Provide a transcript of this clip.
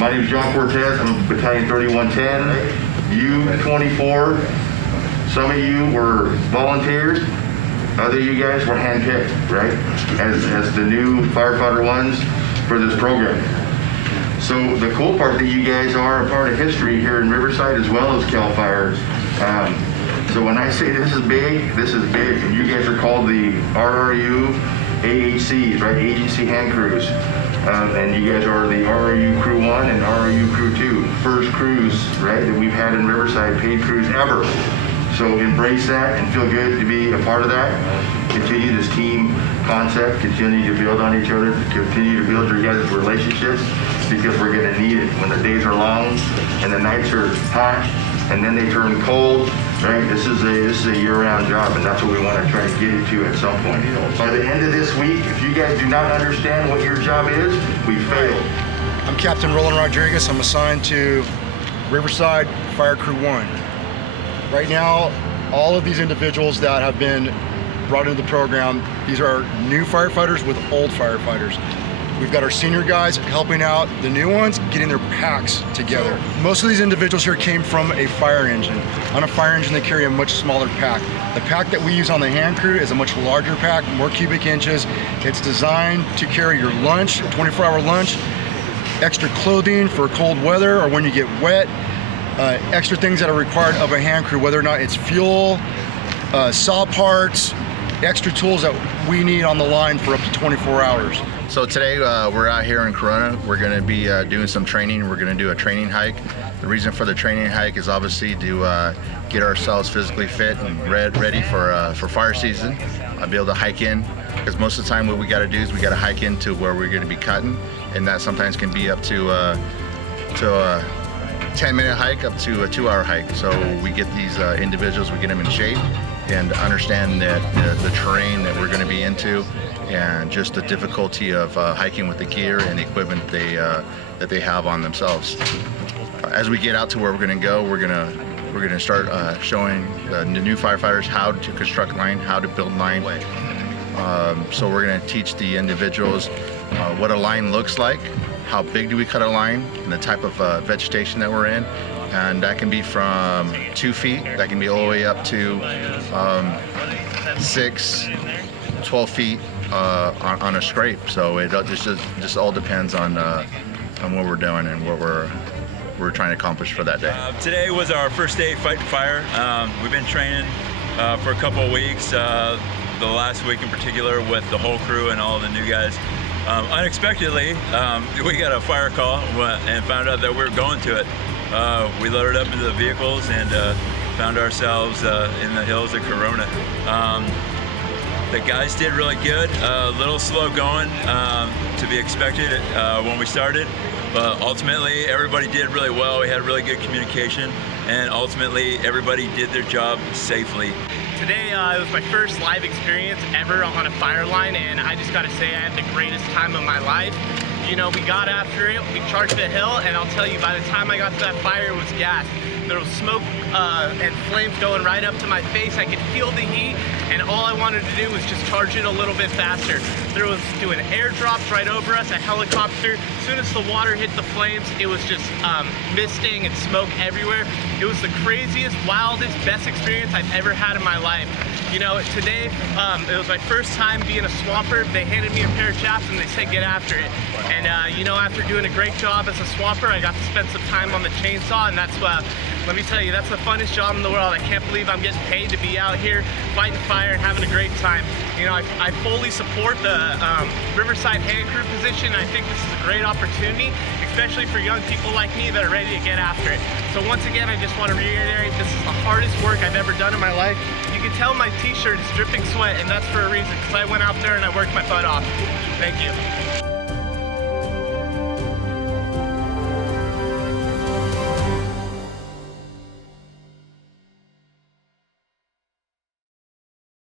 My name is John Cortez. I'm Battalion 3110. U-24. Some of you were volunteers. Other of you guys were handpicked, right? As the new Firefighter I's for this program. So the cool part that you guys are a part of history here in Riverside as well as CAL FIRE. So when I say this is big, and you guys are called the RRU AHCs, right? Agency Hand Crews. And you guys are the RRU Crew 1 and RRU Crew 2. First crews, right, that we've had in Riverside, paid crews ever. So embrace that and feel good to be a part of that. Continue this team concept, continue to build on each other, continue to build your guys' relationships, because we're gonna need it when the days are long and the nights are hot and then they turn cold, right? This is a year-round job, and that's what we want to try to get it to at some point. By the end of this week, if you guys do not understand what your job is, we failed. I'm Captain Roland Rodriguez. I'm assigned to Riverside Fire Crew 1. Right now, all of these individuals that have been brought into the program, these are new firefighters with old firefighters. We've got our senior guys helping out the new ones, getting their packs together. Most of these individuals here came from a fire engine. On a fire engine, they carry a much smaller pack. The pack that we use on the hand crew is a much larger pack, more cubic inches. It's designed to carry your lunch, 24-hour lunch, extra clothing for cold weather or when you get wet, extra things that are required of a hand crew, whether or not it's fuel, saw parts, extra tools that we need on the line for up to 24 hours. So today we're out here in Corona. We're going to be doing some training. We're going to do a training hike. The reason for the training hike is obviously to get ourselves physically fit and ready for fire season. I'll be able to hike in, because most of the time what we got to do is we got to hike into where we're going to be cutting, and that sometimes can be up to a 10-minute hike up to a 2-hour hike. So we get these individuals, we get them in shape and understand that the terrain that we're going to be into, and just the difficulty of hiking with the gear and the equipment that they have on themselves. As we get out to where we're going to go, we're going to start showing the new firefighters how to construct line, how to build line. So we're going to teach the individuals what a line looks like, how big do we cut a line, and the type of vegetation that we're in. And that can be from 2 feet, that can be all the way up to 6, 12 feet on a scrape. So it just all depends on what we're doing and what we're trying to accomplish for that day. Today was our first day fighting fire. We've been training for a couple of weeks, the last week in particular with the whole crew and all the new guys. Unexpectedly, we got a fire call and found out that we were going to it. We loaded up into the vehicles and found ourselves in the hills of Corona. The guys did really good, a little slow going to be expected when we started, but ultimately everybody did really well. We had really good communication, and ultimately everybody did their job safely. Today it was my first live experience ever on a fire line, and I just gotta say I had the greatest time of my life. You know, we got after it, we charged the hill, and I'll tell you, by the time I got to that fire, it was gas. There was smoke and flames going right up to my face. I could feel the heat, and all I wanted to do was just charge it a little bit faster. There was doing airdrops right over us, a helicopter. As soon as the water hit the flames, it was just misting and smoke everywhere. It was the craziest, wildest, best experience I've ever had in my life. You know, today, it was my first time being a swamper. They handed me a pair of chaps and they said, get after it. And you know, after doing a great job as a swamper, I got to spend some time on the chainsaw, and that's let me tell you, that's the funnest job in the world. I can't believe I'm getting paid to be out here fighting fire and having a great time. You know, I fully support the Riverside Hand Crew position. I think this is a great opportunity, especially for young people like me that are ready to get after it. So once again, I just want to reiterate, this is the hardest work I've ever done in my life. You can tell my t-shirt is dripping sweat, and that's for a reason, because I went out there and I worked my butt off. Thank you.